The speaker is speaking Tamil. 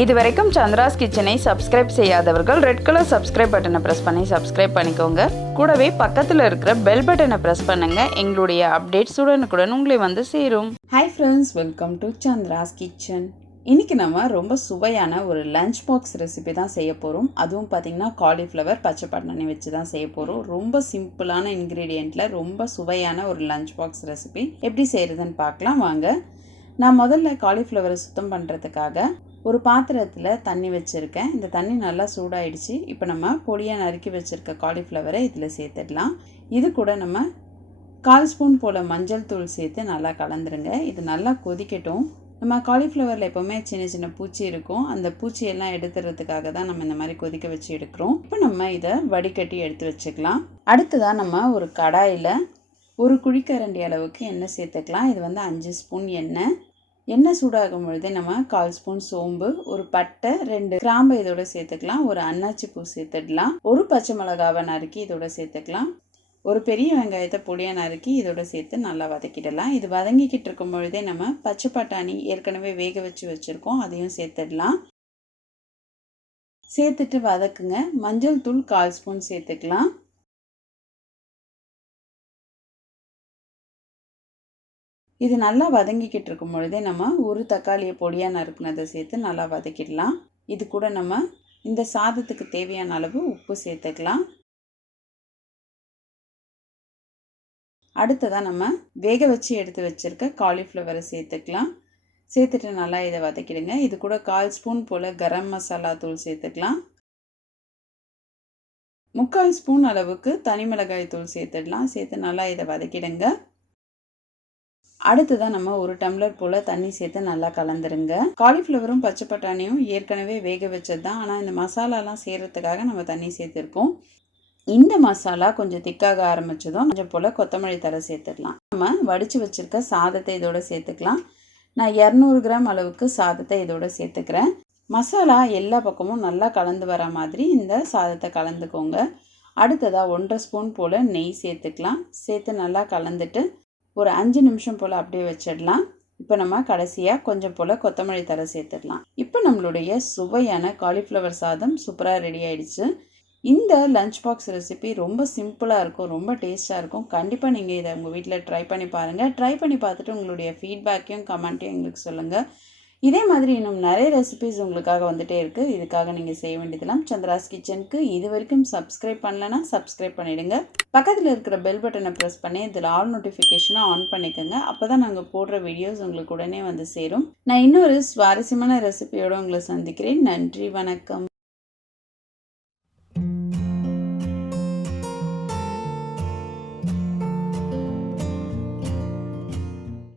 இதுவரைக்கும் சந்திராஸ் கிச்சனை சப்ஸ்கிரைப் செய்யாதவர்கள் ரெட் கலர் சப்ஸ்கிரைப் பட்டனை ப்ரெஸ் பண்ணி சப்ஸ்கிரைப் பண்ணிக்கோங்க. கூடவே பக்கத்தில் இருக்கிற பெல் பட்டனை ப்ரெஸ் பண்ணுங்க. எங்களுடைய அப்டேட்ஸ் உடனுக்குடன் உங்களை வந்து சேரும். Hi friends, welcome to Chandra's kitchen. இன்றைக்கி நம்ம ரொம்ப சுவையான ஒரு லஞ்ச் பாக்ஸ் ரெசிபி தான் செய்ய போகிறோம். அதுவும் பார்த்திங்கன்னா காலிஃப்ளவர் பச்சை பட்டாணி வச்சு தான் செய்ய போகிறோம். ரொம்ப சிம்பிளான இன்க்ரீடியண்ட்டில் ரொம்ப சுவையான ஒரு லஞ்ச் பாக்ஸ் ரெசிபி எப்படி செய்கிறதுன்னு பார்க்கலாம் வாங்க. நான் முதல்ல காலிஃப்ளவரை சுத்தம் பண்ணுறதுக்காக ஒரு பாத்திரத்தில் தண்ணி வச்சுருக்கேன். இந்த தண்ணி நல்லா சூடாயிடுச்சு. இப்போ நம்ம பொடியாக நறுக்கி வச்சுருக்க காலிஃப்ளவரை இதில் சேர்த்துடலாம். இது கூட நம்ம 1/4 ஸ்பூன் போல் மஞ்சள் தூள் சேர்த்து நல்லா கலந்துருங்க. இது நல்லா கொதிக்கட்டும். நம்ம காலிஃப்ளவரில் எப்போவுமே சின்ன சின்ன பூச்சி இருக்கும். அந்த பூச்சியெல்லாம் எடுத்துறதுக்காக தான் நம்ம இந்த மாதிரி கொதிக்க வச்சு எடுக்கிறோம். இப்போ நம்ம இதை வடிகட்டி எடுத்து வச்சுக்கலாம். அடுத்ததாக நம்ம ஒரு கடாயில் ஒரு குழிக்கரண்டி அளவுக்கு எண்ணெய் சேர்த்துக்கலாம். இது வந்து 5 ஸ்பூன் எண்ணெய் சூடாகும் பொழுதே நம்ம 1/4 ஸ்பூன் சோம்பு, ஒரு பட்டை, 2 கிராம்பு இதோட சேர்த்துக்கலாம். ஒரு அன்னாச்சி பூ சேர்த்துடலாம். ஒரு பச்சை மிளகாவை நறுக்கி இதோட சேர்த்துக்கலாம். ஒரு பெரிய வெங்காயத்தை பொடியாக நறுக்கி இதோட சேர்த்து நல்லா வதக்கிடலாம். இது வதங்கிக்கிட்டு இருக்கும் பொழுதே நம்ம பச்சை பட்டாணி ஏற்கனவே வேக வச்சுருக்கோம், அதையும் சேர்த்துடலாம். சேர்த்துட்டு வதக்குங்க. மஞ்சள் தூள் 1/4 ஸ்பூன் சேர்த்துக்கலாம். இது நல்லா வதங்கிக்கிட்டு இருக்கும் பொழுதே நம்ம ஒரு தக்காளியை பொடியாக நறுக்குனதை சேர்த்து நல்லா வதக்கிடலாம். இது கூட நம்ம இந்த சாதத்துக்கு தேவையான அளவு உப்பு சேர்த்துக்கலாம். அடுத்ததாக நம்ம வேக வச்சு எடுத்து வச்சுருக்க காலிஃப்ளவரை சேர்த்துக்கலாம். சேர்த்துட்டு நல்லா இதை வதக்கிடுங்க. இது கூட 1/4 ஸ்பூன் போல் கரம் மசாலா தூள் சேர்த்துக்கலாம். 3/4 ஸ்பூன் அளவுக்கு தனி மிளகாய் தூள் சேர்த்துடலாம். சேர்த்து நல்லா இதை வதக்கிடுங்க. அடுத்ததான் நம்ம ஒரு டம்ளர் போல் தண்ணி சேர்த்து நல்லா கலந்துருங்க. காலிஃப்ளவரும் பச்சை பட்டாணியும் ஏற்கனவே வேக வச்சது தான், ஆனால் இந்த மசாலாலாம் சேர்கிறதுக்காக நம்ம தண்ணி சேர்த்துருக்கோம். இந்த மசாலா கொஞ்சம் திக்காக ஆரம்பித்ததும் கொஞ்சம் போல் கொத்தமல்லி தழை சேர்த்துடலாம். நம்ம வடித்து வச்சுருக்க சாதத்தை இதோட சேர்த்துக்கலாம். நான் 200 கிராம் அளவுக்கு சாதத்தை இதோட சேர்த்துக்கிறேன். மசாலா எல்லா பக்கமும் நல்லா கலந்து வர மாதிரி இந்த சாதத்தை கலந்துக்கோங்க. அடுத்ததாக 1/2 ஸ்பூன் போல் நெய் சேர்த்துக்கலாம். சேர்த்து நல்லா கலந்துட்டு ஒரு 5 நிமிஷம் போல் அப்படியே வச்சிடலாம். இப்போ நம்ம கடைசியாக கொஞ்சம் போல் கொத்தமல்லி தழை சேர்த்துடலாம். இப்போ நம்மளுடைய சுவையான காலிஃப்ளவர் சாதம் சூப்பராக ரெடி ஆகிடுச்சு. இந்த லஞ்ச் பாக்ஸ் ரெசிபி ரொம்ப சிம்பிளாக இருக்கும், ரொம்ப டேஸ்ட்டாக இருக்கும். கண்டிப்பாக நீங்கள் இதை உங்கள் வீட்டில் ட்ரை பண்ணி பாருங்கள். ட்ரை பண்ணி பார்த்துட்டு உங்களுடைய ஃபீட்பேக்கையும் கமெண்ட்டையும் எங்களுக்கு சொல்லுங்கள். இதே மாதிரி இன்னும் நிறைய ரெசிபிஸ் உங்களுக்காக வந்துகிட்டே இருக்குது. இதுக்காக நீங்கள் செய்ய வேண்டியதெல்லாம் சந்திராஸ் கிச்சனுக்கு இது வரைக்கும் சப்ஸ்கிரைப் பண்ணலன்னா சப்ஸ்கிரைப் பண்ணிவிடுங்க. பக்கத்தில் இருக்கிற பெல் பட்டனை ப்ரெஸ் பண்ணி இதில் ஆல் நோட்டிஃபிகேஷனை ஆன் பண்ணிக்கோங்க. அப்போ தான் நாங்கள் போடுற வீடியோஸ் உங்களுக்கு உடனே வந்து சேரும். நான் இன்னொரு சுவாரஸ்யமான ரெசிபியோடு உங்களை சந்திக்கிறேன். நன்றி, வணக்கம்.